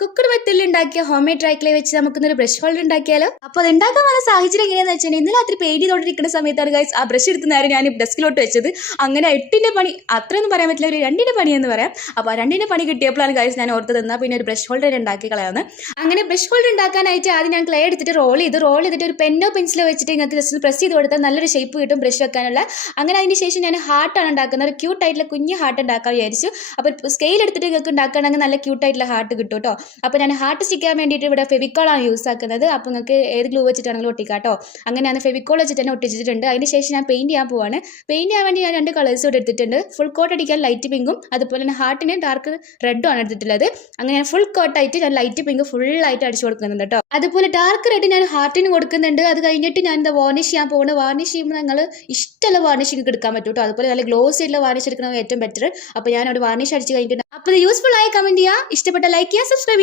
Cooker മെത്തലിൽ ഉണ്ടാക്കിയ home made dry clay വെച്ച് നമുക്കൊന്നൊരു brush holder ഉണ്ടാക്കിയാലോ? അപ്പോൾ അത് ഉണ്ടാക്കാൻ വന്ന സാഹചര്യം എങ്ങനെയാണെന്ന് വെച്ചാൽ ഇന്നലെ രാത്രി പെയിന്റ് ചെയ്തുകൊണ്ടിരിക്കുന്ന സമയത്താണ് ഗൈസ് ആ ബ്രഷ് എടുത്ത് നേരെ ഞാൻ ഡെസ്കിലോട്ട് വെച്ചത്. അങ്ങനെ 8ന്റെ പണി, അത്രയൊന്നും പറയാൻ പറ്റില്ല, ഒരു 2ന്റെ പണി എന്ന് പറയാം. അപ്പോൾ ആ 2ന്റെ പണി കിട്ടിയപ്പോഴാണ് ഗൈസ് ഞാൻ ഓർത്ത് തന്നാൽ പിന്നെ ഒരു ബ്രഷ് ഹോൾഡർ ഉണ്ടാക്കി കളയാന്ന്. അങ്ങനെ ബ്രഷ് ഹോൾഡർ ഉണ്ടാക്കാനായിട്ട് ആദ്യം ഞാൻ ക്ലേ എടുത്തിട്ട് റോൾ ചെയ്തിട്ട് ഒരു പെന്നോ പെൻസിലോ വെച്ചിട്ട് നിങ്ങൾക്ക് ജസ്റ്റ് പ്രസ് ചെയ്ത് കൊടുത്താൽ നല്ലൊരു ഷേപ്പ് കിട്ടും ബ്രഷ് വെക്കാനുള്ള. അങ്ങനെ അതിന് ശേഷം ഞാൻ ഹാർട്ടാണ് ഉണ്ടാക്കുന്നത്, ഒരു ക്യൂട്ടായിട്ടുള്ള കുഞ്ഞ് ഹാർട്ട് ഉണ്ടാക്കാൻ വിചാരിച്ചു. അപ്പോൾ സ്കെയിൽ എടുത്തിട്ട് നിങ്ങൾക്ക് ഉണ്ടാക്കുകയാണെങ്കിൽ നല്ല ക്യൂട്ടായിട്ടുള്ള ഹാർട്ട് കിട്ടും കേട്ടോ. അപ്പോൾ ഞാൻ ഹാർട്ട് സ്റ്റിക്കാൻ വേണ്ടിയിട്ട് ഇവിടെ ഫെവിക്കോളാണ് യൂസ് ആക്കുന്നത്. അപ്പോൾ നിങ്ങൾക്ക് ഏത് ഗ്ലൂ വെച്ചിട്ടാണെങ്കിലും ഒട്ടിക്കാം കേട്ടോ. അങ്ങനെ ഞാൻ ഫെവിക്കോൾ വെച്ചിട്ട് തന്നെ ഒട്ടിച്ചിട്ടുണ്ട്. അതിന് ശേഷം ഞാൻ പെയിൻറ്റ് ചെയ്യാൻ പോവാണ്. പെയിൻറ്റ് ചെയ്യാൻ വേണ്ടി ഞാൻ 2 കളേഴ്സ് ഇവിടെ എടുത്തിട്ടുണ്ട്. ഫുൾ കോട്ട് അടിക്കാൻ ലൈറ്റ് പിങ്കും അതുപോലെ തന്നെ ഹാർട്ടിന് ഡാർക്ക് റെഡും ആണ് എടുത്തിട്ടുള്ളത്. അങ്ങനെ ഞാൻ ഫുൾ കോട്ടായിട്ട് ഞാൻ ലൈറ്റ് പിങ്ക് ഫുള്ളായിട്ട് അടിച്ചു കൊടുക്കുന്നുണ്ട് കേട്ടോ. അതുപോലെ ഡാർക്ക് റെഡ് ഞാൻ ഹാർട്ടിന് കൊടുക്കുന്നുണ്ട്. അത് കഴിഞ്ഞിട്ട് ഞാൻ എന്താ വാർണിഷ് ചെയ്യാൻ പോകുന്നത്. വാർണിഷ് ചെയ്യുമ്പോൾ നിങ്ങൾ ഇഷ്ടമുള്ള വാർണിഷിങ് എടുക്കാൻ പറ്റും കേട്ടോ. അതുപോലെ നല്ല ഗ്ലോസ് ആയിട്ടുള്ള വാർണിഷ് എടുക്കുന്നത് ഏറ്റവും ബെറ്റർ. അപ്പോൾ ഞാൻ അവിടെ വാർണിഷ് അടിച്ച് കഴിഞ്ഞിട്ടുണ്ട്. അപ്പോൾ യൂസ്ഫുൾ ആയി കമൻറ്റ് ചെയ്യുക, ഇഷ്ടപ്പെട്ട ലൈക്ക് ചെയ്യുക, സബ്സ്ക്രൈബ്